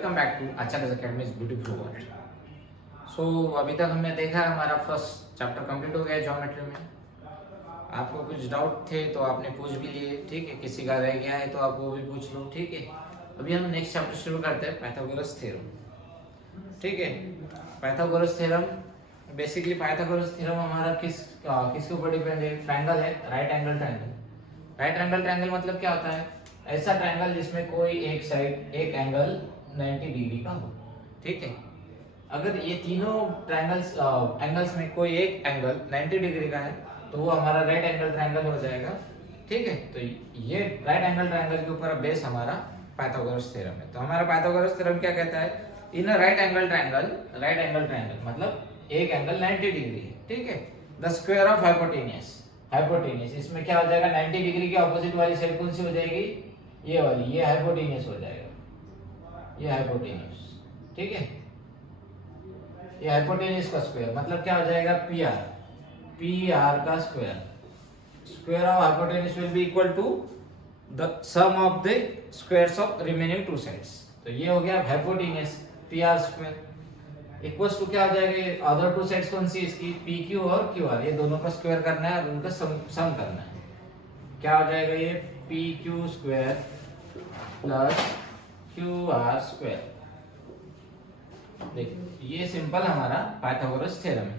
Welcome back to Acharya Academy's beautiful world. So अभी तक हमने देखा हमारा फर्स्ट चैप्टर कंप्लीट हो गया ज्योमेट्री में। आपको कुछ डाउट थे तो आपने पूछ भी लिए, ठीक है। किसी का रह गया है तो आप वो भी पूछ लो, ठीक है। अभी हम नेक्स्ट चैप्टर शुरू करते हैं, पाइथागोरस थ्योरम, ठीक है। Pythagoras theorem, basically Pythagoras theorem हमारा किसके ऊपर डिपेंड है? ट्रायंगल है, right angle triangle. Right angle triangle मतलब क्या होता है? ऐसा ट्रायंगल जिसमें कोई एक साइड एक एंगल 90 डिग्री का हो, ठीक है। अगर ये तीनों ट्रायंगल्स एंगल्स में कोई एक एंगल 90 डिग्री का है तो वो हमारा राइट एंगल ट्रायंगल हो जाएगा, ठीक है। तो ये राइट एंगल ट्रायंगल के ऊपर बेस हमारा पाइथागोरस थ्योरम है। तो हमारा पाइथागोरस थ्योरम क्या कहता है? In a right angle triangle मतलब एक एंगल 90 डिग्री है, ठीक है। द स्क्वायर ऑफ हाइपोटेन्यूस, इसमें क्या हो जाएगा? 90 डिग्री के ऑपोजिट वाली साइड कौन सी हो जाएगी? ये वाली, ये हाइपोटेन्यूस हो जाएगा, ये हाइपोटेन्यूस, ठीक है। ये हाइपोटेन्यूस का स्क्वायर मतलब क्या हो जाएगा? पी आर का square. Square of hypotenuse will be equal to the sum of the squares of remaining two sides. तो ये हो गया hypotenuse P R square equals to क्या हो जाएगा? अदर टू साइड्स कौन सी इसकी? पी क्यू और क्यू आर, ये दोनों का स्क्वायर करना है और उनका सम करना है। क्या हो जाएगा? ये P Q square plus Q R square. देखो ये सिंपल हमारा पाइथागोरस थ्योरम है।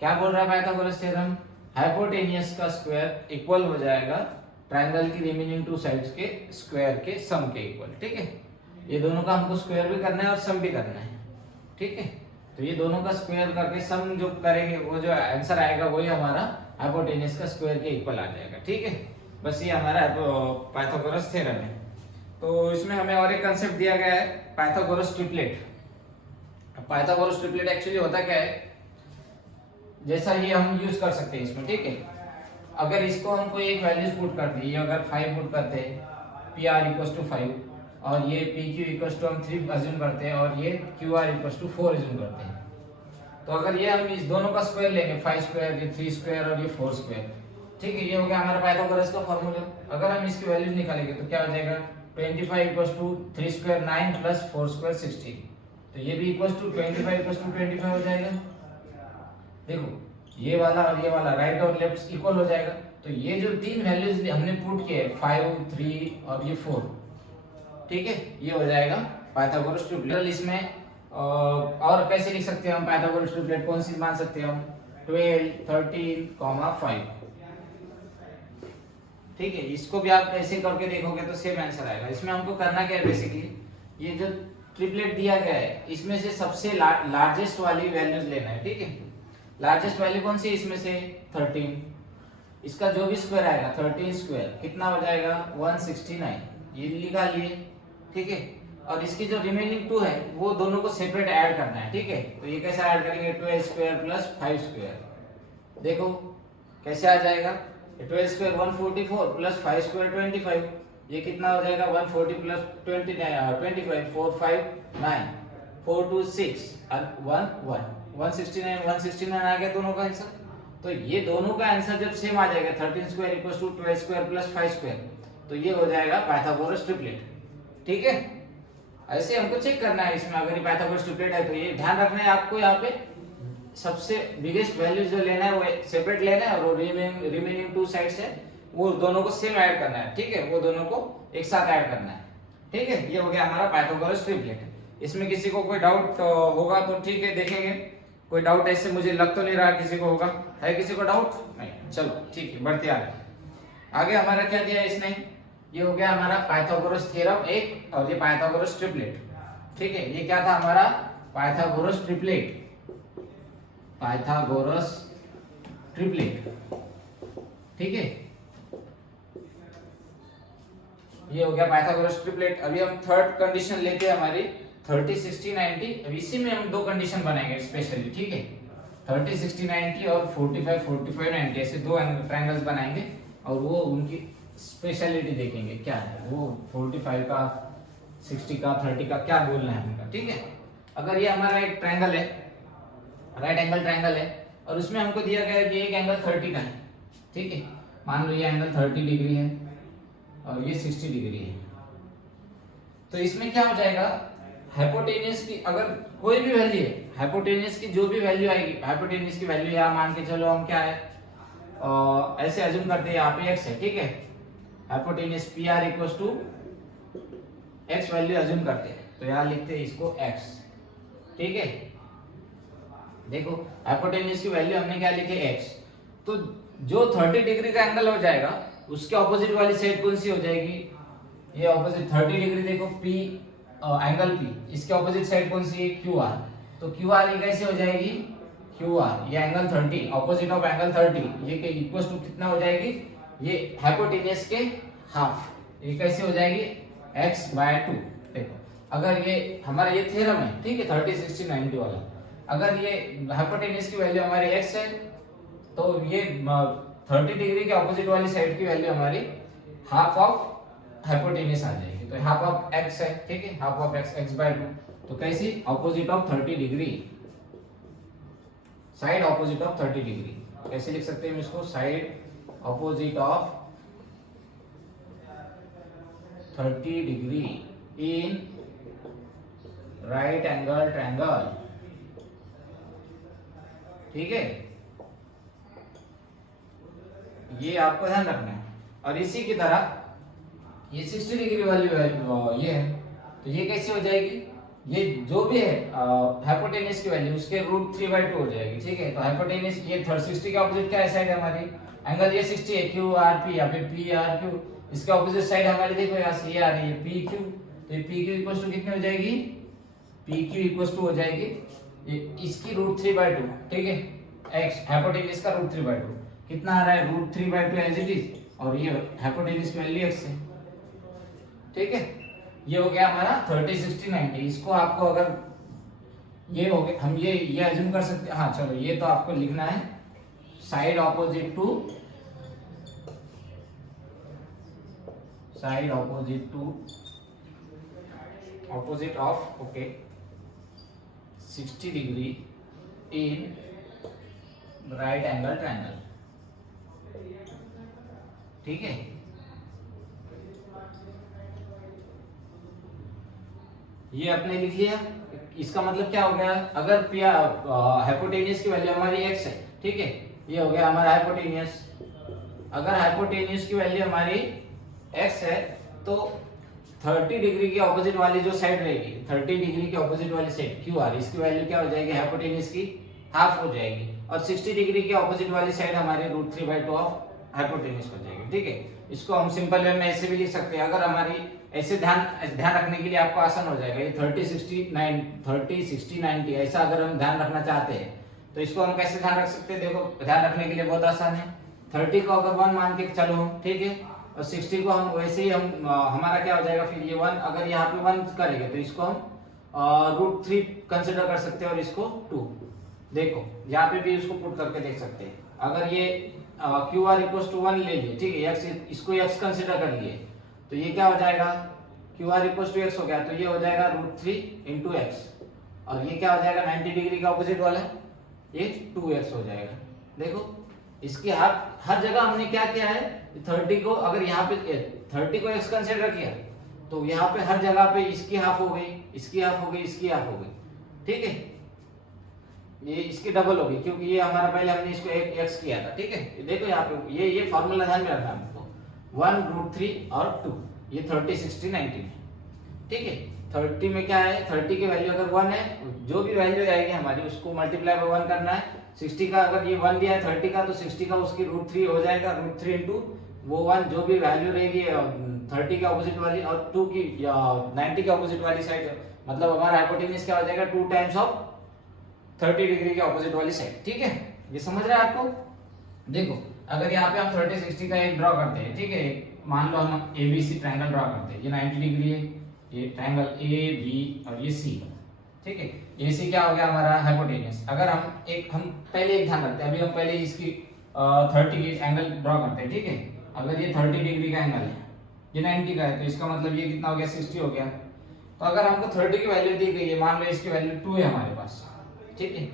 क्या बोल रहा है पाइथागोरस थ्योरम? हाइपोटेन्यूस का स्क्वायर इक्वल हो जाएगा ट्रायंगल की रिमेनिंग टू साइड्स के स्क्वायर के सम के इक्वल, ठीक है। ये दोनों का हमको स्क्वायर भी करना है और सम भी करना है, ठीक है। तो ये दोनों का स्क्वायर करके सम जो करेंगे वो जो आंसर आएगा वही हमारा हाइपोटेन्यूस का स्क्वायर के इक्वल आ जाएगा, ठीक है। बस ये हमारा पाइथागोरस थ्योरम है। तो इसमें हमें और एक कंसेप्ट दिया गया है, Pythagoras triplet. Pythagoras triplet actually होता क्या है? जैसा ये हम यूज कर सकते हैं इसमें, ठीक है। अगर इसको हमको एक वैल्यूज पुट कर दी, अगर 5 पुट करते हैं, पी आर इक्वल्स टू 5 और ये पी क्यू इक्वल्स टू हम 3 अज्यूम करते हैं और ये Q R equals to 4 assume करते हैं। तो अगर ये हम इस दोनों का स्क्वायर लेंगे, 5 स्क्वायर, ये 3 स्क्वायर और ये 4 स्क्वायर, ठीक है। ये हो गया हमारा पाइथागोरस का फॉर्मूला। अगर हम इसकी वैल्यूज निकालेंगे तो क्या हो जाएगा? 25 equals to 3 square 9 plus 4 square 16। तो ये भी इक्वल्स टू 25 इक्वल्स टू 25 हो जाएगा। देखो ये वाला और ये वाला राइट और लेफ्ट इक्वल हो जाएगा। तो ये जो तीन वैल्यूज हमने पुट किए 5, 3 और ये 4, ठीक है, ये हो जाएगा पाइथागोरस ट्रिपलेट। इसमें और कैसे लिख सकते हैं हम पाइथागोरस ट्रिपलेट? कौन सी मान सकते हैं हम? 12, 13, 5, ठीक है। इसको भी आप ऐसे करके देखोगे तो सेम आंसर आएगा। इसमें हमको करना क्या है? बेसिकली ये जो ट्रिपलेट दिया गया है इसमें से सबसे लार्जेस्ट वाली वैल्यूज लेना है, ठीक है। लार्जेस्ट वैल्यू कौन सी? इसमें से 13। इसका जो भी स्क्वायर आएगा 13 स्क्वायर कितना हो जाएगा? 169, ये लिखा लिए, ठीक है। और इसकी जो रिमेनिंग 2 है वो दोनों को सेपरेट ऐड करना है, ठीक है। तो ये कैसे ऐड करेंगे? 12 स्क्वायर प्लस 5 स्क्वायर। देखो कैसे आ जाएगा? 12 स्क्वायर 144 प्लस 5 स्क्वायर 25, ये कितना हो जाएगा? 140 प्लस 25 4 5 9 4 2 6 और 1 1 169 आ गया दोनों का आंसर। तो ये दोनों का आंसर जब सेम आ जाएगा 13 square equals to 12 square plus 5 square, तो ये हो जाएगा पाइथागोरस ट्रिपलेट, ठीक है। ऐसे हमको चेक करना है इसमें अगर ये पाइथागोरस ट्रिपलेट है तो ये ध्यान रखना है आपको। यहाँ पे सबसे बिगेस्ट वैल्यू जो लेना है वो सेपरेट लेना है और रिमेनिंग 2 साइड्स है वो दोनों को सेम ऐड करना है, ठीक है। वो दोनों को एक साथ ऐड करना है, ठीक है। ये हो गया हमारा पाइथागोरस ट्रिपलेट। इसमें किसी को कोई डाउट होगा तो ठीक है, देखेंगे। कोई डाउट ऐसे मुझे लग तो नहीं रहा किसी को होगा। है किसी को डाउट? नहीं, चलो ठीक है, बढ़ते आगे हमारा क्या दिया इसने? ये हो गया हमारा पाइथागोरस थ्योरम एक और ये पाइथागोरस ट्रिपलेट, ठीक है। ये क्या था हमारा? पाइथागोरस ट्रिपलेट, ठीक है। ये हो गया पाइथागोरस ट्रिपलेट। अभी हम थर्ड कंडीशन लेते हैं हमारी 30, 60, 90। अब इसी में हम दो कंडीशन बनाएंगे स्पेशली, ठीक है। 30, 60, 90 और 45, 45, 90 ऐसे दो ट्रायंगल्स बनाएंगे और वो उनकी स्पेशलिटी देखेंगे क्या है, वो 45 का, 60 का, 30 का क्या बोलना है उनका, ठीक है। अगर ये हमारा एक ट्रायंगल है, राइट एंगल ट्रायंगल है और उसमें हमको दिया गया है कि एक एंगल 30 का है, ठीक है। मान लो ये एंगल 30 डिग्री है और ये 60 डिग्री है। तो इसमें क्या हो जाएगा? हाइपोटेनियस की अगर कोई भी वैल्यू है, हाइपोटेनियस की जो भी वैल्यू आएगी, हाइपोटेनियस की वैल्यू यहाँ मान के चलो हम क्या है, ऐसे अज्यूम करते हैं यहाँ पे x है, ठीक है, hypotenuse P R equals to x value assume करते हैं, तो यहाँ लिखते हैं इसको x, ठीक है। देखो हाइपोटेनियस की वैल्यू हमने क्या लिखे x, तो जो 30 डिग्री का एंगल हो जाएगा उसके ऑपोजिट वाली साइड कौन सी हो जाएगी, ये ऑपोजिट 30 डिग्री, देखो P एंगल P, इसके ऑपोजिट साइड कौन सी है, QR, तो QR ये कैसे हो जाएगी, QR ये एंगल 30, ऑपोजिट ऑफ एंगल 30, ये इक्वल्स टू कितना हो जाएगी, ये हाइपोटेनियस के हाफ, ये कैसे हो जाएगी x/2। देखो अगर ये हमारा ये थ्योरम है, ठीक है, 30 60 90 वाला, अगर ये हाइपोटेनियस की वैल्यू हमारी x है तो ये 30 डिग्री के ऑपोजिट वाली साइड की वैल्यू हमारी हाफ ऑफ हाइपोटेनियस आ जाएगी, तो हाफ ऑफ x है, ठीक है, हाफ ऑफ x x/2, तो कैसी, opposite of 30 degree, side opposite of 30 degree, कैसे लिख सकते हैं हम इसको, side opposite of 30 degree in right angle triangle, ठीक है, ये आपको ध्यान रखना है। और इसी की तरह ये 60 डिग्री वाली ये है, तो ये कैसे हो जाएगी, ये जो भी है हाइपोटेनियस की वैल्यू उसके √3/2 हो जाएगी, ठीक है। तो हाइपोटेनियस ये 60 के ऑपोजिट क्या है साइड है हमारी, एंगल ये 60 है, QRP, यहाँ पे PRQ, इसके ऑपोजिट साइड हमारी देखो यहाँ से ये आ रही है PQ, तो ये PQ इक्वल्स टू कितनी हो जाएगी, PQ इक्वल्स टू हो जाएगी ये इसकी √3/2, ठीक है, x हाइपोटेनियस का √3/2 कितना आ रहा है, √3/2 एज इट इज, और ये हाइपोटेनियस की वैल्यू x है, ठीक है। ये हो गया हमारा 30 60 90, इसको आपको अगर ये हो गया, हम ये अज्यूम कर सकते हैं, हाँ चलो ये तो आपको लिखना है, side opposite to opposite of, okay, 60 degree in right angle triangle, ठीक है। ये आपने लिख लिया, इसका मतलब क्या हो गया, अगर हाइपोटेनियस की वैल्यू हमारी x है, ठीक है, ये हो गया हमारा हाइपोटेनियस, अगर हाइपोटेनियस की वैल्यू हमारी x है तो 30 डिग्री के ऑपोजिट वाली जो साइड रहेगी, 30 डिग्री के ऑपोजिट वाली साइड QR, इसकी वैल्यू क्या हो जाएगी, हाइपोटेनियस की हाफ हो जाएगी, और 60 डिग्री के ऑपोजिट वाली साइड हमारी √3/2 ऑफ हाइपोटेनियस हो जाएगी, ठीक है। इसको हम सिंपल वे में ऐसे भी लिख सकते हैं, अगर हमारी ऐसे ध्यान रखने के लिए आपको आसान हो जाएगा, ये 30 60 90 ऐसा अगर हम ध्यान रखना चाहते हैं तो इसको हम कैसे ध्यान रख सकते हैं, देखो ध्यान रखने के लिए बहुत आसान है, 30 को अगर 1 मान के चलो, ठीक है, और 60 को हम वैसे ही हम हमारा क्या हो जाएगा, फिर ये 1 अगर यहाँ पे 1 करेंगे तो इसको हम √3 कंसिडर कर सकते हैं, और इसको 2, देखो यहाँ पे भी इसको पुट करके देख सकते हैं, अगर ये QR इक्वल्स टू 1 ले लिए, ठीक है, x इसको x कंसिडर कर लिए, तो ये क्या हो जाएगा, QR इक्वल्स टू x हो गया, तो ये हो जाएगा √3 × x, और ये क्या हो जाएगा 90 डिग्री का ऑपोजिट वाला, ये 2x हो जाएगा। देखो इसकी हर जगह हमने क्या किया है, 30 को अगर यहाँ पे 30 को x कंसिडर किया तो यहाँ पे हर जगह पे इसकी हाफ हो गई, इसकी हाफ हो गई, इसकी हाफ हो गई, ठीक है, ये इसकी डबल होगी, क्योंकि ये हमारा पहले हमने इसको एक x किया था, ठीक है। देखो यहाँ पे ये फार्मूला ध्यान में रखना हमको, 1 √3 और 2, ये 30 60 90 में, ठीक है। 30 में क्या है, 30 की वैल्यू अगर 1 है, जो भी वैल्यू आएगी हमारी उसको मल्टीप्लाई बाय 1 करना है, 60 का अगर ये 1 दिया है 30 का, तो 60 का उसकी √3 हो जाएगा, √3 इंटू वो 1 जो भी वैल्यू रहेगी 30 के ऑपोजिट वाली, और 2 की 90 के ऑपोजिट वाली साइड, मतलब हमारा हाइपोटेनियस क्या हो जाएगा, 2 टाइम्स ऑफ 30 डिग्री के ऑपोजिट वाली साइड, ठीक है। ये समझ रहे हैं आपको, देखो अगर यहाँ पे हम 30 60 का एक ड्रॉ करते हैं, ठीक है, मान लो हम ABC ट्रायंगल ड्रॉ करते हैं, ये 90 डिग्री है, ये ट्रायंगल AB और ये C, ठीक है। AC क्या हो गया हमारा हाइपोटेनियस, अगर हम पहले एक ध्यान रखते हैं, अभी हम पहले इसकी 30 की एंगल ड्रॉ करते हैं, ठीक है। अगर ये 30 डिग्री का एंगल है, ये 90 का है, तो इसका मतलब ये कितना हो गया, 60 हो गया। तो अगर हमको 30 की वैल्यू दी गई है, मान लो इसकी वैल्यू 2 है हमारे पास, ठीक है,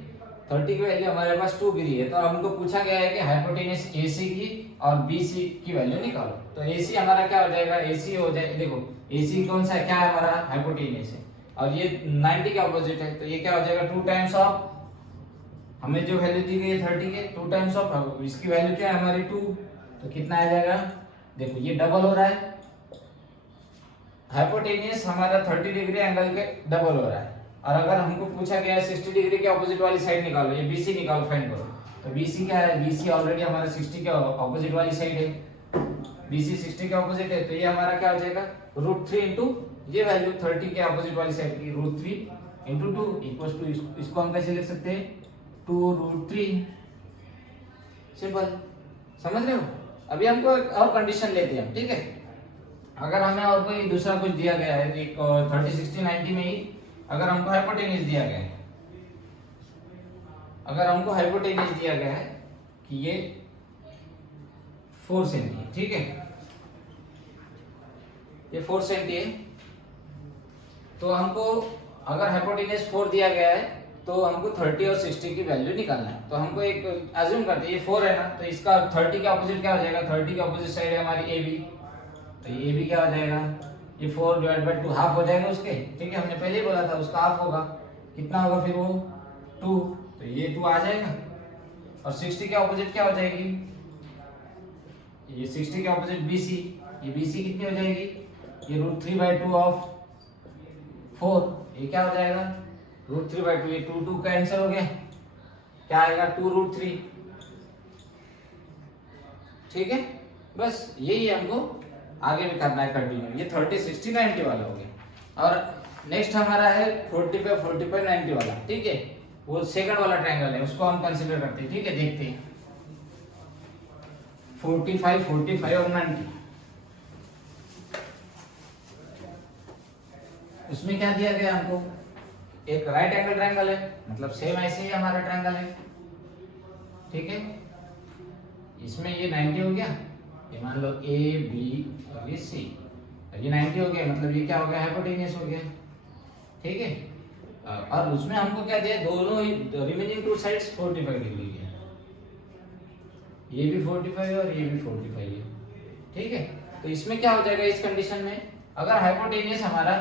30 की वैल्यू हमारे पास 2 गिरी है, तो हमको पूछा गया है कि हाइपोटेनियस AC की और BC की वैल्यू निकालो। तो AC हमारा क्या हो जाएगा, AC हो जाए, देखो AC कौन सा क्या है हमारा, हाइपोटेनियस है, और ये 90 के ऑपोजिट है, तो ये क्या हो जाएगा 2 टाइम्स ऑफ, हमें जो वैल्यू दी गई है 30 के 2 टाइम्स ऑफ, इसकी वैल्यू क्या है हमारी 2, तो कितना आ जाएगा, देखो ये डबल हो रहा है, हाइपोटेनियस हमारा 30 डिग्री एंगल के डबल हो रहा है। और अगर हमको पूछा गया है 60 डिग्री के ऑपोजिट वाली साइड निकालो, ये बीसी निकालो, फाइंड करो, तो बीसी क्या है, बीसी ऑलरेडी हमारा 60 के ऑपोजिट वाली साइड है, बीसी 60 के ऑपोजिट है, तो ये हमारा क्या हो जाएगा √3 इंटू ये वैल्यू 30 के ऑपोजिट वाली साइड की √3 इंटू 2 इक्वल्स टू, इसको हम कैसे लिख सकते हैं 2√3, सिंपल, समझ रहे हो। अभी हमको एक और कंडीशन लेते हैं, ठीक है। अगर हमें और कोई दूसरा कुछ दिया गया है, एक 30 60 90 में ही अगर हमको हाइपोटेनियस दिया गया है, अगर हमको हाइपोटेनियस दिया गया है कि ये 4 सेंटी है, ठीक है, ये 4 सेंटी है, तो हमको अगर हाइपोटेनियस 4 दिया गया है तो हमको 30 और 60 की वैल्यू निकालना है। तो हमको एक अज्यूम करते हैं ये 4 है ना, तो इसका 30 के ऑपोजिट क्या हो जाएगा, 30 के ऑपोजिट साइड है हमारी ए बी, तो ये भी क्या हो जाएगा, ये 4 डिवाइड बाय 2 हाफ हो जाएगा उसके, ठीक है, हमने पहले ही बोला था उसका हाफ होगा, कितना होगा फिर वो 2, तो ये 2 आ जाएगा। और 60 के ऑपोजिट क्या हो जाएगी, ये 60 के ऑपोजिट BC, ये BC कितनी हो जाएगी, ये √3/2 ऑफ 4, ये क्या हो जाएगा √3/2, ये 2 2 कैंसिल हो गया, क्या आएगा 2√3, ठीक है। बस यही हमको आगे भी करना है कंटिन्यू, ये 30 60 90 वाला हो गया। और नेक्स्ट हमारा है 45 45 90 वाला, ठीक है, वो सेकंड वाला ट्रायंगल है, उसको हम कंसीडर करते हैं, ठीक है, देखते हैं 45 45 और 90, उसमें क्या दिया गया हमको, एक राइट एंगल ट्रायंगल है, मतलब सेम ऐसे ही हमारा ट्रायंगल है, ठीक है, इसमें ये 90 हो गया, ये मान लो ए बी और ये सी, ये 90 हो गया, मतलब ये क्या हो गया हाइपोटेनियस हो गया, ठीक है। और उसमें हमको क्या दिया, दोनों ही रिमेनिंग 2 साइड्स 45 डिग्री के, ये भी 45 और ये भी 45 है, ठीक है। तो इसमें क्या हो जाएगा इस कंडीशन में, अगर हाइपोटेनियस हमारा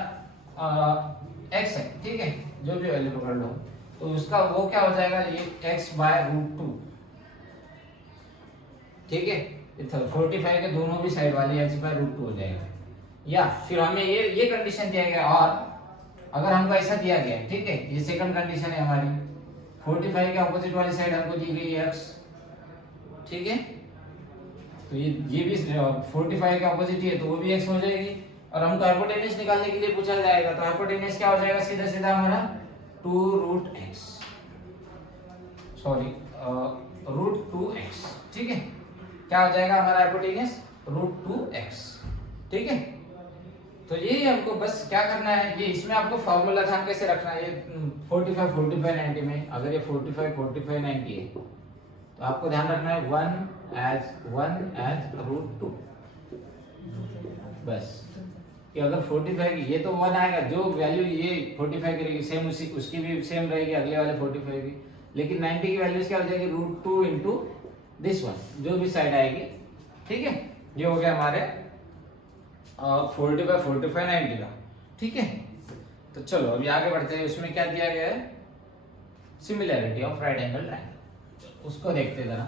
x है, ठीक है, जो भी वैल्यू पकड़ लो, तो उसका वो क्या हो जाएगा, ये x/√2, ठीक है, 45 के दोनों भी साइड वाली x/√2 हो जाएगा। या फिर हमें ये कंडीशन दिया गया, और अगर हमको ऐसा दिया गया, ठीक है, ये सेकंड कंडीशन है हमारी, 45 के ऑपोजिट वाली साइड हमको दी गई है x, ठीक है, तो ये भी 45 के ऑपोजिट ही है, तो वो भी x हो जाएगी। और हमको हाइपोटेनियस निकालने के लिए पूछा जाएगा, तो हाइपोटेनियस क्या हो जाएगा, सीधा सीधा हमारा 2√x, सॉरी √2x, ठीक है, क्या हो जाएगा हमारा हाइपोटेनियस √2x, ठीक है। तो यही हमको बस क्या करना है, ये इसमें आपको फॉर्मूला ध्यान कैसे रखना है, ये 45 45 90 में अगर ये 45 45 90 है, तो आपको ध्यान रखना है 1 as √2, बस, कि अगर 45 ये तो 1 आएगा, जो वैल्यू ये 45 करेगी सेम उसकी भी सेम रहेगी अगले वाले 45 की, लेकिन 90 की वैल्यू क्या हो जाएगी √2 इंटू दिस वन, जो भी साइड आएगी, ठीक है। ये हो गया हमारे 45 45 90 का, ठीक है। तो चलो अभी आगे बढ़ते हैं, उसमें क्या दिया गया है, similarity of right angle triangle, उसको देखते हैं जरा।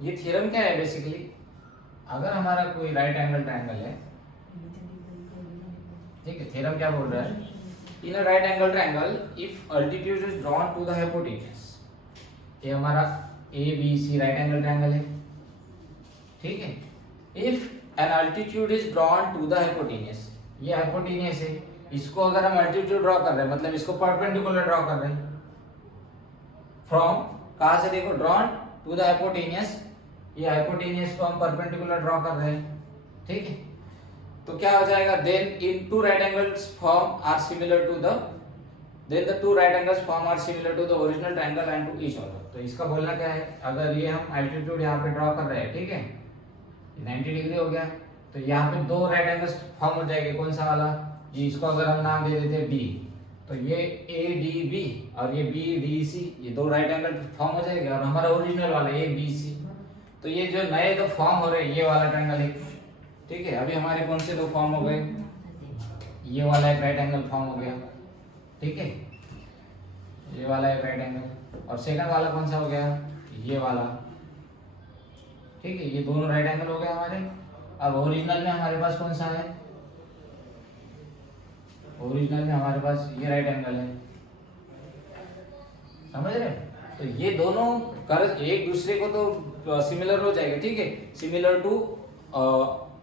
ये थ्योरम क्या है बेसिकली, अगर हमारा कोई राइट एंगल ट्रायंगल है, ठीक है, थ्योरम क्या बोल रहा है, in a right angle triangle if altitude is drawn to the hypotenuse, ये हमारा A B C right angle triangle है, ठीक है, if an altitude is drawn to the hypotenuse, ये हाइपोटेन्यूज है, इसको अगर हम अल्टीट्यूड ड्रॉ कर रहे हैं, मतलब इसको परपेंडिकुलर ड्रॉ कर रहे हैं, फ्रॉम कहां से, देखो ड्रॉन टू द हाइपोटेन्यूज, ये हाइपोटेन्यूज को हम परपेंडिकुलर ड्रॉ कर रहे हैं, ठीक है, तो क्या हो जाएगा, then in two right angles form are similar to the, then the two right angles form are similar to the original triangle and to each other. तो इसका बोलना क्या है, अगर ये हम एल्टीट्यूड यहाँ पे ड्रॉ कर रहे हैं, ठीक है, 90 डिग्री हो गया, तो यहाँ पे दो राइट एंगल्स फॉर्म हो जाएंगे, कौन सा वाला, ये इसको अगर हम नाम दे देते हैं बी, तो ये ए डी बी और ये बी डी सी, ये दो राइट एंगल फॉर्म हो जाएगा। और हमारा ओरिजिनल वाला ए बी सी, तो ये जो नए दो फॉर्म हो रहे हैं, ये वाला ट्रायंगल है, ठीक है। अभी हमारे कौन से दो फॉर्म हो गए, ये वाला एक राइट एंगल फॉर्म हो गया, ठीक है, ये वाला एक राइट एंगल। और सेकंड वाला कौन सा हो गया, ये वाला, ठीक है। ये दोनों राइट एंगल हो गए हमारे। अब ओरिजिनल में हमारे पास कौन सा है, ओरिजिनल में हमारे पास ये राइट एंगल है, समझ रहे। तो ये दोनों कर एक दूसरे को तो सिमिलर हो जाएगा, ठीक है, सिमिलर टू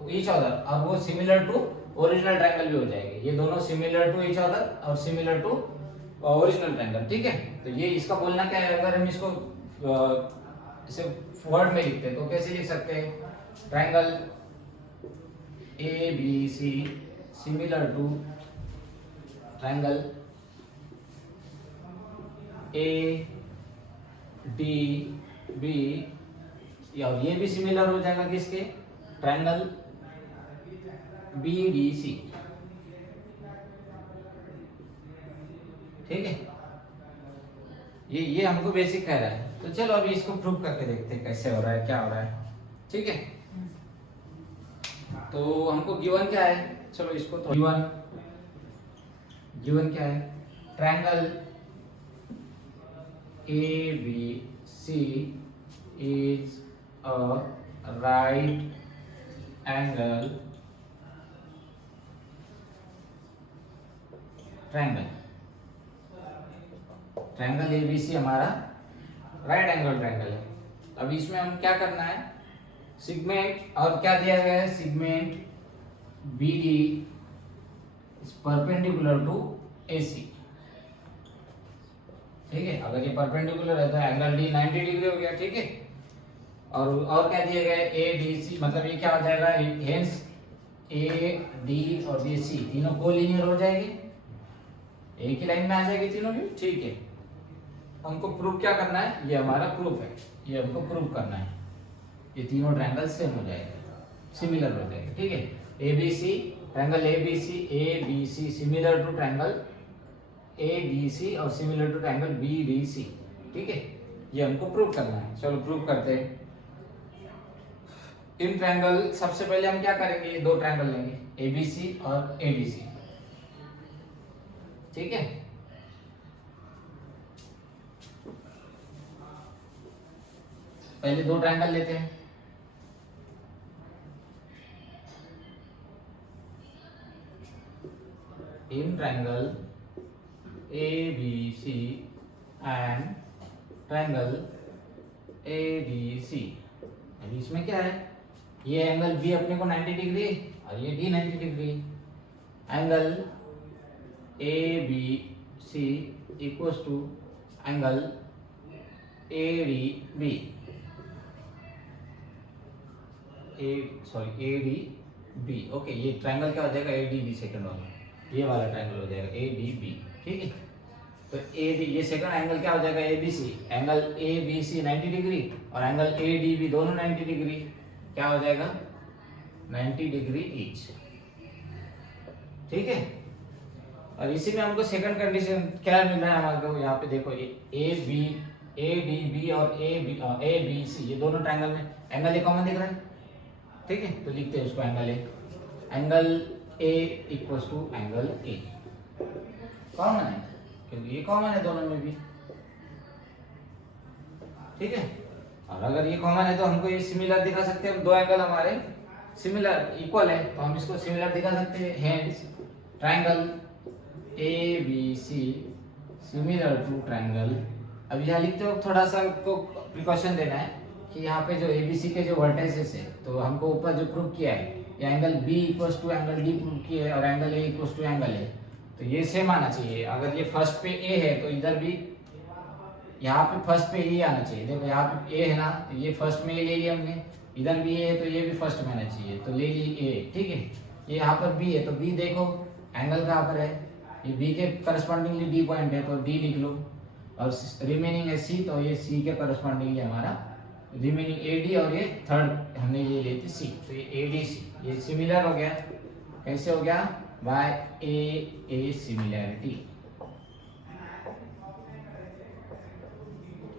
ईच अदर, और वो सिमिलर टू ओरिजिनल ट्रायंगल भी हो जाएगा। ये दोनों सिमिलर टू ईच अदर और सिमिलर टू ओरिजिनल ट्रायंगल, ठीक है। तो ये इसका बोलना क्या है, अगर हम इसको इसे वर्ड में लिखते हैं तो कैसे लिख सकते हैं, triangle A B C similar to triangle A D B, और ये भी सिमिलर हो जाएगा किसके, ट्रायंगल बी डी सी, ठीक है। ये हमको बेसिक कह रहा है। तो चलो अभी इसको प्रूव करके देखते हैं कैसे हो रहा है, क्या हो रहा है, ठीक है। तो हमको गिवन क्या है, चलो इसको तो गिवन क्या है, triangle A B C is a right angle triangle. Triangle A B C हमारा राइट एंगल ट्रायंगल है। अब इसमें हम क्या करना है, सिगमेंट, और क्या दिया गया है, segment B D is perpendicular to A C, ठीक है। अगर ये परपेंडिकुलर है तो एंगल डी 90 डिग्री हो गया, ठीक है। और क्या दिया गया है, ए डी सी, मतलब ये क्या हो जाएगा, हेंस ए डी और बी सी तीनों कोलिनियर हो जाएंगे, एक ही लाइन में आ जाएगी तीनों भी, ठीक है। हमको प्रूव क्या करना है, ये हमारा प्रूफ है, ये हमको प्रूव करना है, ये तीनों ट्रायंगल सेम हो जाएगा, सिमिलर हो जाएगा, ठीक है। A B C, triangle A B C similar to triangle A D C और similar to triangle B D C, ठीक है। ये हमको प्रूव करना है, चलो प्रूव करते हैं। इन ट्रायंगल, सबसे पहले हम क्या करेंगे, ये दो ट्रायंगल लेंगे, ए बी सी और ए डी सी, ठीक है। पहले दो ट्रायंगल लेते हैं, इन triangle A B C and triangle A D C. अभी इसमें क्या है, ये एंगल बी अपने को 90 डिग्री और ये D 90 degree, angle A B C equals to angle A D B, A D B, okay. ये ट्रायंगल क्या हो जाएगा, ए डी बी, सेकंड वाला, ये वाला ट्रायंगल हो जाएगा ए डी बी, ठीक है। तो ए डी, ये सेकंड एंगल क्या हो जाएगा, A B C, angle A B C 90 degree और एंगल ए डी बी दोनों 90 डिग्री, क्या हो जाएगा 90 डिग्री ईच, ठीक है। और इसी में हमको सेकंड कंडीशन क्या मिल रहा है हमारे को, यहाँ पे देखो, ये ए डी बी और ए बी सी, ये दोनों ट्रायंगल में एंगल ए कॉमन दिख रहा है, ठीक है। तो लिखते हैं उसको angle A equals to angle A, common है क्योंकि ये कॉमन है दोनों में भी, ठीक है। और अगर ये कॉमन है तो हमको ये सिमिलर दिखा सकते हैं, दो एंगल हमारे सिमिलर इक्वल है तो हम इसको सिमिलर दिखा सकते हैं, hence triangle A B C similar to triangle. अब यहाँ लिखते हो थोड़ा सा आपको प्रिकॉशन देना है कि यहाँ पे जो एबीसी के जो वर्टेसेस है, तो हमको ऊपर जो प्रूव किया है, ये angle B equals to angle D prove किया है और angle A equals to angle A, तो ये सेम आना चाहिए। अगर ये फर्स्ट पे ए है तो इधर भी यहाँ पे फर्स्ट पे ए आना चाहिए। देखो यहाँ पे ए है ना, तो ये फर्स्ट में ए ले लिया हमने, इधर भी ए है तो ये भी फर्स्ट में आना चाहिए, तो ले ली ए, ठीक है। ये यहाँ पर बी है तो बी देखो एंगल कहाँ पर है, ये बी के करस्पॉन्डिंगली डी पॉइंट है तो डी लिख लो, और रिमेनिंग है सी, तो ये सी के करस्पॉन्डिंगली हमारा रिमेनिंग ए डी, और ये थर्ड हमने ये ली थी सी, तो ये ए डी सी, ये सिमिलर हो गया। कैसे हो गया, बाय ए सिमिलैरिटी,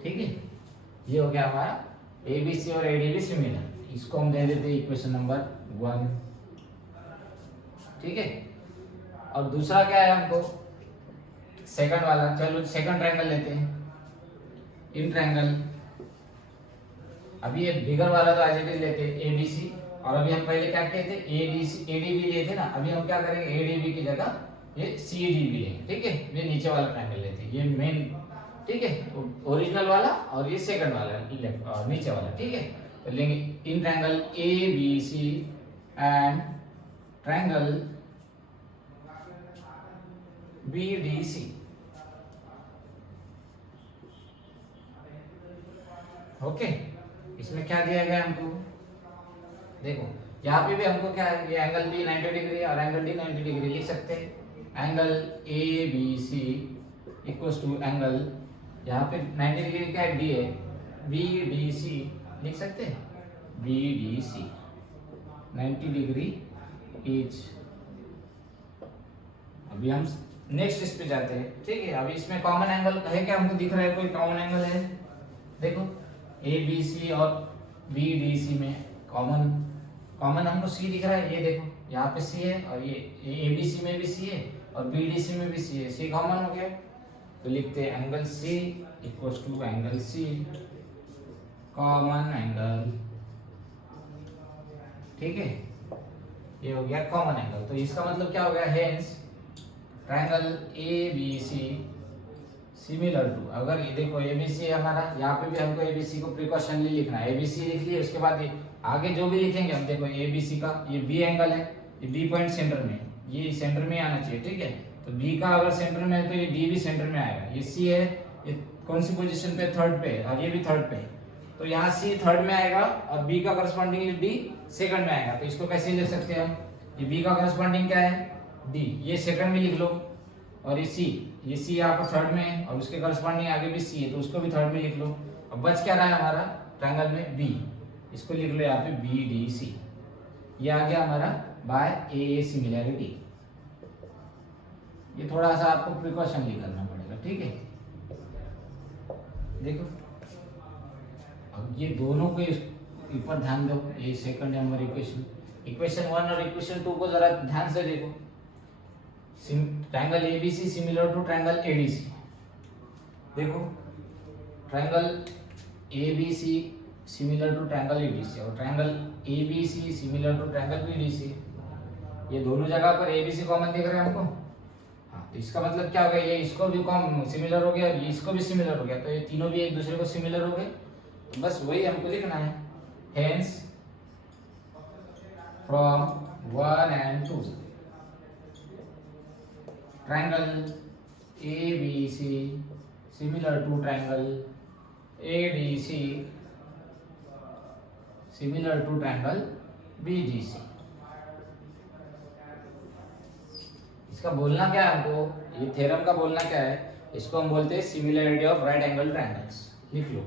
ठीक है, ये हो गया हमारा एबीसी और एडीबी सिमिलर, इसको हम दे देते इक्वेशन नंबर 1। ठीक है, और दूसरा क्या है हमको, सेकंड वाला, चलो सेकंड ट्रायंगल लेते हैं, इन ट्रायंगल। अभी ये बिगर वाला तो एज इट इज लेते हैं एबीसी, और अभी हम पहले क्या किए थे, एडीसी एडीबी लिए थे ना, अभी हम क्या करेंगे, एडीबी की जगह ये सीडीबी लेंगे। ठीक है, ये नीचे वाला ट्रायंगल लेते हैं, ये मेन। ठीक है, तो ओरिजिनल वाला और ये सेकंड वाला लेफ्ट और नीचे वाला। ठीक है, तो लेंगे in triangle ABC and triangle BDC. Okay, इसमें क्या दिया गया हमको, देखो यहाँ पे भी हमको क्या है, ये एंगल बी 90 डिग्री और एंगल डी 90 डिग्री लिख सकते हैं। Angle A B C equals to angle, यहाँ पे 90 डिग्री का डी है, बी डी सी लिख सकते हैं, B D C 90 degree each. अभी हम नेक्स्ट इस पे जाते हैं। ठीक है, अभी इसमें कॉमन एंगल है क्या, हमको दिख रहा है कोई कॉमन एंगल है, देखो ए बी सी और बी डी सी में कॉमन हमको सी दिख रहा है, ये देखो यहाँ पे सी है, और ये ए बी सी में भी सी है और बी डी सी में भी सी है, सी कॉमन हो गया। तो लिखते हैं angle C equals to angle C common angle. ठीक है, ये हो गया कॉमन एंगल। तो इसका मतलब क्या हो गया, hence triangle A B C similar to, अगर ये देखो एबीसी है हमारा, यहाँ पे भी हमको एबीसी को प्रिकॉशनली लिखना है, एबीसी लिख लिए, उसके बाद ये आगे जो भी लिखेंगे हम, देखो एबीसी का ये बी एंगल है, ये बी पॉइंट सेंटर में, ये सेंटर में आना चाहिए। ठीक है, तो बी का अगर सेंटर में है तो ये डी भी सेंटर में आएगा। ये सी है, ये कौन सी पोजीशन पे, थर्ड पे, और ये भी थर्ड पे, तो यहाँ सी थर्ड में आएगा और बी का करस्पॉन्डिंग डी सेकंड में आएगा। तो इसको कैसे लिख सकते हैं हम, ये बी का करस्पॉन्डिंग क्या है, डी, ये सेकंड में लिख लो, और ये सी यहाँ पर थर्ड में है, और उसके करस्पॉन्डिंग आगे भी सी है, तो उसको भी थर्ड में लिख लो। अब बच क्या रहा है हमारा ट्रायंगल में बी, इसको लिख लो यहाँ पे बी डी सी, ये आ गया हमारा बाय ए सिमिलैरिटी। ये थोड़ा सा आपको प्रिकॉशनली करना पड़ेगा। ठीक है, देखो अब ये दोनों के ऊपर ध्यान दो, ये सेकंड नंबर इक्वेशन 1 और इक्वेशन 2 को जरा ध्यान से देखो। Triangle A B C similar to triangle A D C, देखो triangle A B C similar to triangle ADC और triangle A B C similar to triangle B D C, ये दोनों जगह पर एबीसी कॉमन दिख रहे हैं हमको। हाँ, तो इसका मतलब क्या हो गया, ये इसको भी सिमिलर हो गया, ये इसको भी सिमिलर हो गया, तो ये तीनों भी एक दूसरे को सिमिलर हो गए। तो बस वही हमको लिखना है, hence from 1 and 2 triangle ABC similar to triangle ADC similar to triangle BDC। इसका बोलना क्या है हमको, ये थ्योरम का बोलना क्या है, इसको हम बोलते हैं similarity of right angle triangles. लिख लो,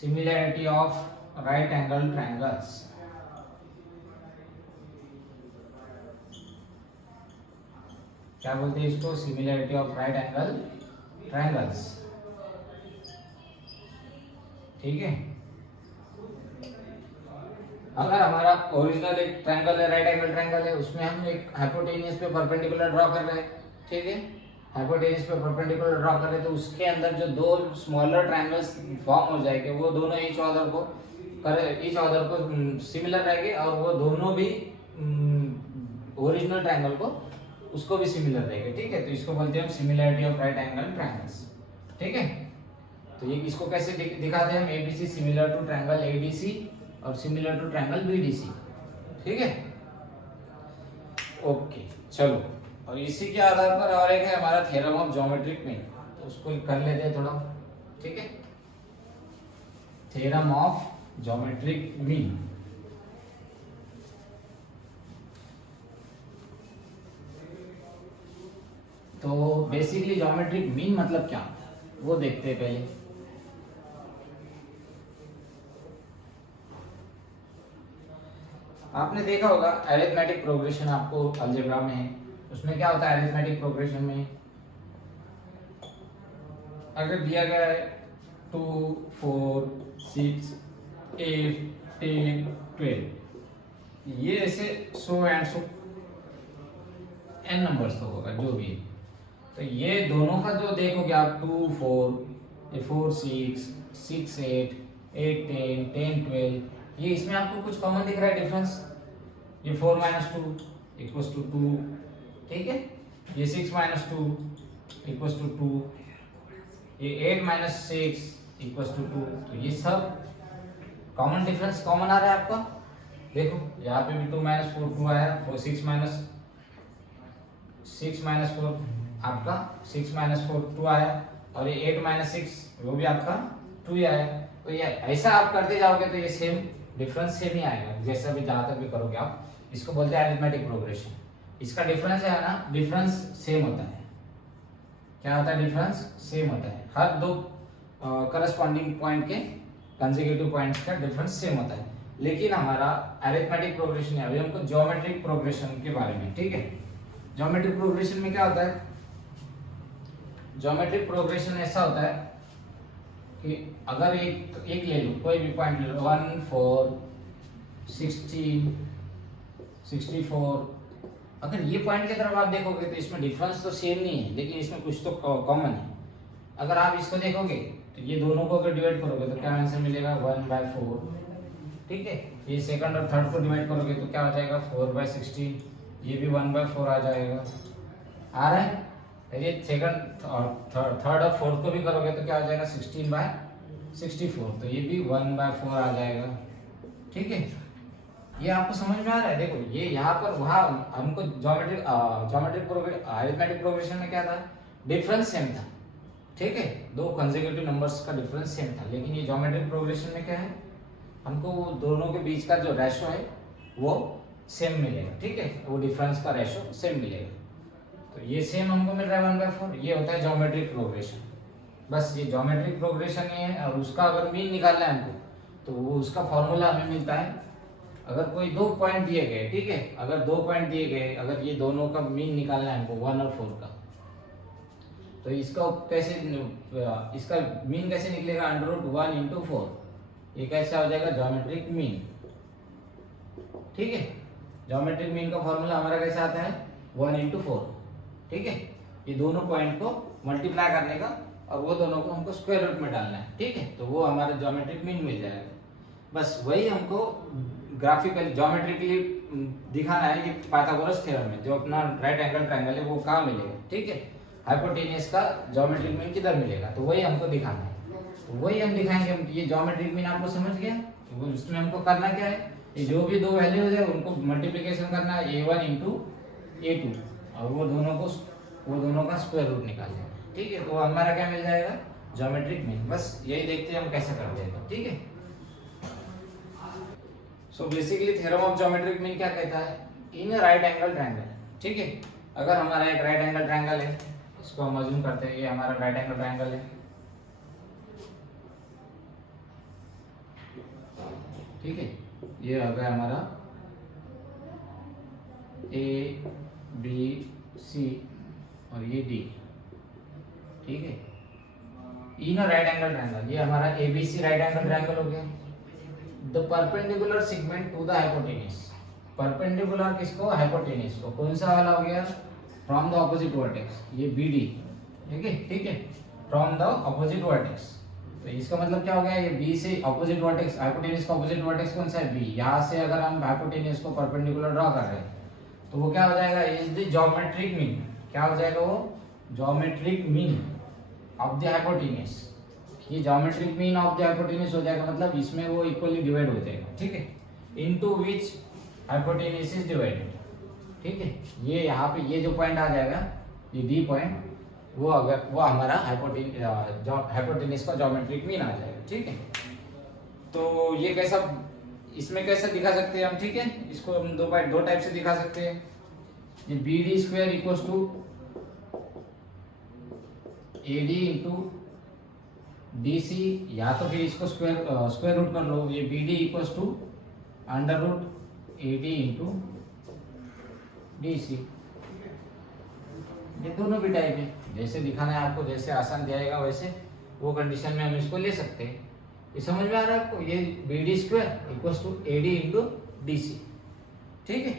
similarity of right angle triangles. क्या बोलते हैं इसको, similarity of right angle triangles. ठीक है, अगर हमारा ओरिजिनल एक ट्रायंगल है, राइट एंगल ट्रायंगल है, उसमें हम एक हाइपोटेनियस पे परपेंडिकुलर ड्रॉ कर रहे हैं। ठीक है, हाइपोटेनियस पे परपेंडिकुलर ड्रॉ कर रहे हैं, तो उसके अंदर जो दो स्मॉलर ट्रायंगल्स फॉर्म हो जाएंगे, वो दोनों ईच अदर को सिमिलर रहेंगे, और वो दोनों भी ओरिजिनल ट्रायंगल को उसको भी सिमिलर रहेगा। ठीक है, तो इसको बोलते हैं हम similarity of right angle triangles. ठीक है, तो ये इसको कैसे दिखाते हैं हम, ABC similar to triangle ADC और सिमिलर टू ट्रायंगल बीडीसी। ठीक है, ओके चलो, और इसी के आधार पर और एक है हमारा थ्योरम ऑफ ज्योमेट्रिक मीन, तो उसको कर लेते हैं थोड़ा। ठीक है, थ्योरम ऑफ ज्योमेट्रिक मीन। तो बेसिकली ज्योमेट्रिक मीन मतलब क्या होता है वो देखते हैं पहले। आपने देखा होगा अरिथमेटिक प्रोग्रेशन, आपको अलजेब्रा में है, उसमें क्या होता है अरिथमेटिक प्रोग्रेशन में, अगर दिया गया है 2 4 6 8 10 12 ये ऐसे 100 एंड 100 n नंबर्स तो होगा जो भी है। तो ये दोनों का जो देखोगे आप 2 4 ये 4 6 6 8 8 10 10 12 ये इसमें आपको कुछ कॉमन दिख रहा है डिफरेंस। ये 4 माइनस 2 इक्वल्स टू 2, ठीक है। ये 6 माइनस 2 इक्वल्स टू 2, ये 8 माइनस 6 इक्वल्स टू 2। तो ये सब कॉमन डिफरेंस कॉमन आ रहा है आपका। देखो यहाँ पे भी 2 माइनस 4 2 आया, 6 माइनस 4 आपका 6 माइनस 4 2 आया, और ये 8 माइनस 6 वो भी आपका 2 ही आया। तो ये ऐसा आप करते जाओगे तो ये सेम डिफरेंस सेम ही आएगा, जैसा भी जहाँ तक भी करोगे आप। इसको बोलते हैं अरिथमेटिक प्रोग्रेशन। इसका डिफरेंस है ना, डिफरेंस सेम होता है। क्या होता है? डिफरेंस सेम होता है। हर दो करस्पॉन्डिंग पॉइंट के कंसेक्यूटिव पॉइंट्स का डिफरेंस सेम होता है। लेकिन हमारा अरिथमेटिक प्रोग्रेशन है, अभी हमको ज्योमेट्रिक प्रोग्रेशन के बारे में, ठीक है। ज्योमेट्रिक प्रोग्रेशन में क्या होता है? ज्योमेट्रिक प्रोग्रेशन ऐसा होता है कि अगर एक ले लो, कोई भी पॉइंट ले लो, 1 4 16 64, अगर ये पॉइंट की तरफ आप देखोगे तो इसमें डिफरेंस तो सेम नहीं है, लेकिन इसमें कुछ तो कॉमन है। अगर आप इसको देखोगे तो ये दोनों को अगर डिवाइड करोगे तो क्या आंसर मिलेगा? 1/4, ठीक है। ये सेकंड और थर्ड को डिवाइड करोगे तो क्या हो जाएगा? 4/16, ये भी 1/4 आ जाएगा। आ रहा है? ये सेकंड और थर्ड और फोर्थ को भी करोगे तो क्या हो जाएगा? 16/64, तो ये भी 1/4 आ जाएगा, ठीक है। ये आपको समझ में आ रहा है? देखो ये यहाँ पर वहाँ हमको ज्योमेट्रिक अरिथमेटिक प्रोग्रेशन में क्या था? डिफरेंस सेम था, ठीक है। दो कंसेक्यूटिव नंबर्स का डिफरेंस सेम था। लेकिन ये ज्योमेट्रिक प्रोग्रेशन में क्या है? हमको दोनों के बीच का जो रेशो है वो सेम मिलेगा, ठीक है। वो डिफरेंस का रेशो सेम मिलेगा। तो ये सेम हमको मिल रहा है 1/4। ये होता है ज्योमेट्रिक प्रोग्रेशन। बस ये ज्योमेट्रिक प्रोग्रेशन ही है। और उसका अगर मीन निकालना है हमको तो वो उसका फॉर्मूला हमें मिलता है। अगर कोई दो पॉइंट दिए गए, ठीक है, अगर दो पॉइंट दिए गए, अगर ये दोनों का मीन निकालना है हमको 1 और 4 का, तो इसका कैसे, इसका मीन कैसे निकलेगा? √1 × 4। ये कैसे हो जाएगा? ज्योमेट्रिक मीन, ठीक है। ज्योमेट्रिक मीन का फॉर्मूला हमारा कैसे आता है? 1 × 4, ठीक है। ये दोनों पॉइंट को मल्टीप्लाई करने का और वो दोनों को हमको स्क्वायर रूट में डालना है, ठीक है। तो वो हमारा ज्योमेट्रिक मीन मिल जाएगा। बस वही हमको ग्राफिकली ज्योमेट्रिकली दिखाना है। ये पाइथागोरस थ्योरम में जो अपना राइट एंगल ट्रायंगल है वो कहाँ मिलेगा, ठीक है। हाइपोटेन्यूज का ज्योमेट्रिक मीन किधर मिलेगा, तो वही हमको दिखाना है। तो वही हम दिखाएंगे। हम ये ज्योमेट्रिक मीन आपको समझ गया? तो उसमें हमको करना क्या है? ये जो भी दो वैल्यूज है उनको मल्टीप्लिकेशन करना है, A1 × A2, और वो दोनों का स्क्वायर रूट निकालना है, ठीक है। तो हमारा क्या मिल जाएगा? Geometric mean. बस यही देखते हैं हम कैसे करते हैं, ठीक है। So basically theorem of geometric mean क्या कहता है? इन राइट एंगल ट्रायंगल, ठीक है। अगर हमारा एक राइट एंगल ट्रायंगल है, इसको हम अज्यूम करते हैं ये हमारा राइट एंगल ट्रायंगल है, ठीक है। ये हो गया हमारा ABC और ये D, ठीक है। इन राइट एंगल ट्रायंगल, ये हमारा ABC राइट एंगल ट्रायंगल हो गया। The perpendicular segment to the hypotenuse, perpendicular किसको? हाइपोटेन्यूज को। कौन सा वाला हो गया? फ्रॉम द ऑपोजिट वर्टेक्स, ये BD, ठीक है, ठीक है, फ्रॉम द ऑपोजिट वर्टेक्स। तो इसका मतलब क्या हो गया? ये B से ऑपोजिट वर्टेक्स, हाइपोटेन्यूज का ऑपोजिट वर्टेक्स कौन सा है? B। यहाँ से अगर हम हाइपोटेन्यूज को परपेंडिकुलर ड्रॉ कर रहे हैं तो वो क्या हो जाएगा? Is the geometric mean. क्या हो जाएगा वो? Geometric mean of the hypotenuse. ये geometric mean of the hypotenuse हो जाएगा, मतलब इसमें वो इक्वली डिवाइड हो जाएगा, ठीक है। Into which hypotenuse is divided, ठीक है। ये यहाँ पे ये जो पॉइंट आ जाएगा, ये D पॉइंट, वो अगर वो हमारा हाइपोटेन्यूज का ज्योमेट्रिक मीन आ जाएगा, ठीक है। तो ये कैसा, इसमें कैसे दिखा सकते हैं हम, ठीक है। इसको हम दो टाइप से दिखा सकते हैं। ये BD² = AD × DC, या तो फिर इसको स्क्वायर रूट कर लो। ये BD = √AD × DC। ये दोनों भी टाइप है, जैसे दिखाना है आपको, जैसे आसान दिखाएगा वैसे वो कंडीशन में हम इसको ले सकते हैं। ये समझ में आ रहा है आपको? ये B D square equals to A D into D C, ठीक है।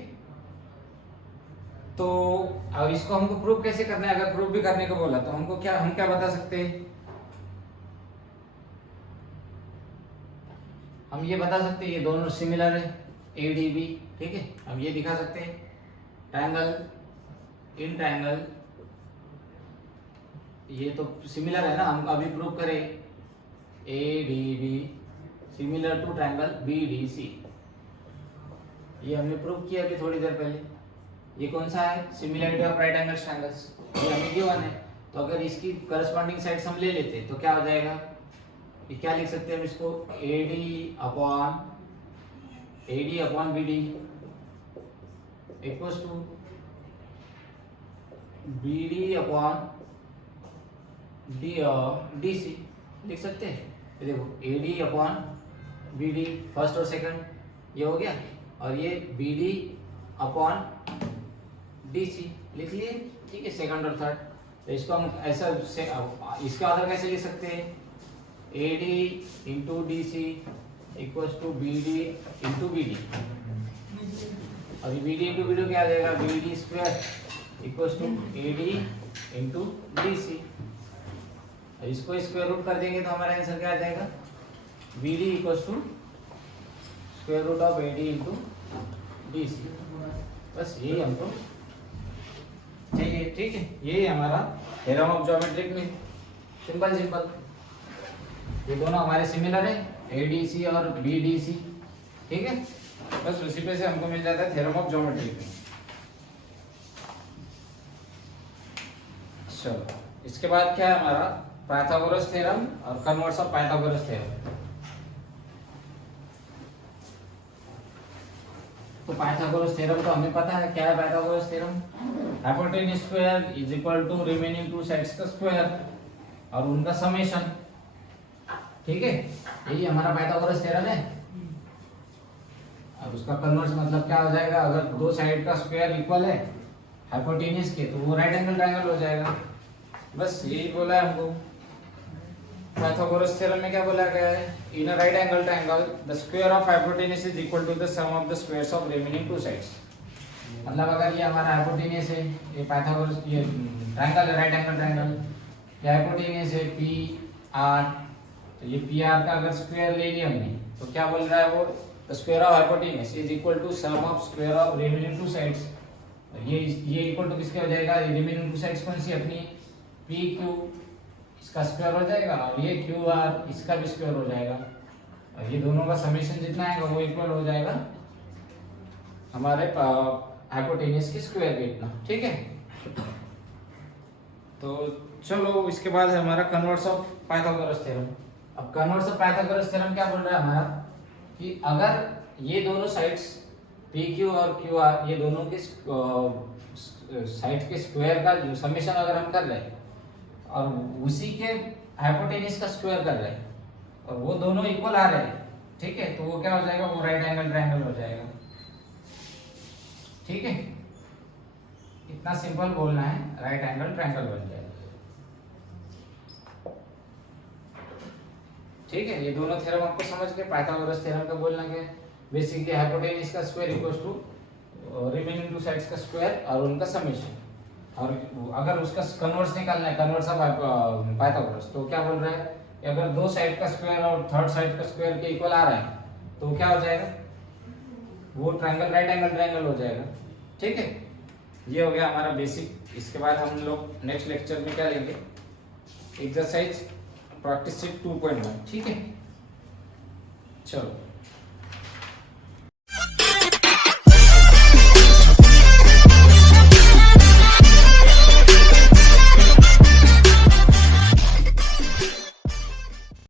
तो और इसको हमको प्रूव कैसे करना है? अगर प्रूव भी करने को बोला तो हमको हम क्या बता सकते हैं? हम ये बता सकते हैं ये दोनों सिमिलर है, ए डी बी, ठीक है। हम ये दिखा सकते हैं ट्रायंगल इन ट्रायंगल, ये तो सिमिलर है ना, हम अभी प्रूव करें A D B similar to triangle B D C, ये हमने प्रूव किया अभी थोड़ी देर पहले। ये कौन सा है? Similarity of right angle triangles, ये हमें गिवन है। तो अगर इसकी करस्पॉन्डिंग साइड्स हम ले लेते तो क्या हो जाएगा? ये क्या लिख सकते हैं हम इसको? A D upon B D equals to B D upon D C लिख सकते हैं। ये देखो A D upon B D first और सेकंड ये हो गया, और ये B D upon D C लिख लिए, ठीक है, सेकंड और थर्ड। तो इसको हम ऐसा इसका ऑर्डर कैसे लिख सकते हैं? A D into D C equals to B D into B D, और B D into B D क्या आ जाएगा? B D square equals to A D into D C. इसको स्क्वायर रूट कर देंगे तो हमारा आंसर क्या आ जाएगा? B D equals to square root of A D into D C. बस यही हमको चाहिए, ठीक है। यही हमारा थ्योरम ऑफ ज्योमेट्रिक में सिंपल ये दोनों हमारे सिमिलर है, ए डी सी और बी डी सी, ठीक है। बस उसी पे से हमको मिल जाता है थ्योरम ऑफ ज्योमेट्रिक में। चलो इसके बाद क्या है हमारा? पाइथागोरस थ्योरम और कन्वर्स ऑफ पाइथागोरस थ्योरम। तो पाइथागोरस थ्योरम तो हमें पता है क्या है। Pythagoras theorem hypotenuse square is equal to remaining two sides का स्क्वायर और उनका समेशन, ठीक है। यही हमारा पाइथागोरस थ्योरम है। अब उसका कन्वर्स मतलब क्या हो जाएगा? अगर दो साइड का स्क्वायर इक्वल है हाइपोटेन्यूज के तो वो राइट एंगल ट्रायंगल हो जाएगा। बस यही बोला है हमको। पाइथागोरस थ्योरम में क्या बोला गया है? In a right angle triangle the square of hypotenuse is equal to the sum of the squares of remaining two sides. मतलब अगर ये हमारा हाइपोटेन्यूज है, ये पाइथागोरस ये ट्रायंगल है, राइट एंगल ट्रायंगल, ये हाइपोटेन्यूज है पी आर, तो ये पी आर का अगर स्क्वायर ले लिया हमने तो क्या बोल रहा है वो? The square of hypotenuse is equal to sum of square of remaining two sides. ये इक्वल टू किसके हो जाएगा? रिमेनिंग टू साइड्स कौन सी अपनी? पी क्यू, इसका स्क्वायर हो जाएगा, और ये क्यू आर इसका भी स्क्वायर हो जाएगा, और ये दोनों का समेशन जितना आएगा वो इक्वल हो जाएगा हमारे हाइपोटेन्यूज के स्क्वायर के इतना, ठीक है। तो चलो इसके बाद है हमारा कन्वर्स ऑफ पाइथागोरस थ्योरम। अब कन्वर्स ऑफ पाइथागोरस थ्योरम क्या बोल रहा है हमारा? कि अगर ये दोनों साइड्स पी क्यू और क्यू आर ये दोनों के साइड के स्क्वायर का जो समेशन अगर हम कर रहे हैं और उसी के हाइपोटेन्यूज का स्क्वायर कर रहे हैं और वो दोनों इक्वल आ रहे हैं, ठीक है, तो वो क्या हो जाएगा? वो राइट एंगल ट्रायंगल हो जाएगा, ठीक है। इतना सिंपल बोलना है, राइट एंगल ट्रायंगल बन जाएगा, ठीक है। ये दोनों थ्योरम आपको समझ के पाइथागोरस थ्योरम का बोलना क्या है? बेसिकली हाइपोटेन्यूज का square equals to remaining two sides का स्क्वायर और उनका समेशन। और अगर उसका कन्वर्स निकालना है, कन्वर्स ऑफ पाइथागोरस, तो क्या बोल रहा है? अगर दो साइड का स्क्वायर और थर्ड साइड का स्क्वायर के इक्वल आ रहा है तो क्या हो जाएगा? वो ट्रायंगल राइट एंगल ट्रायंगल हो जाएगा, ठीक है। ये हो गया हमारा बेसिक। इसके बाद हम लोग नेक्स्ट लेक्चर में क्या लेंगे? एक्सरसाइज प्रैक्टिस 2.1, ठीक है। चलो।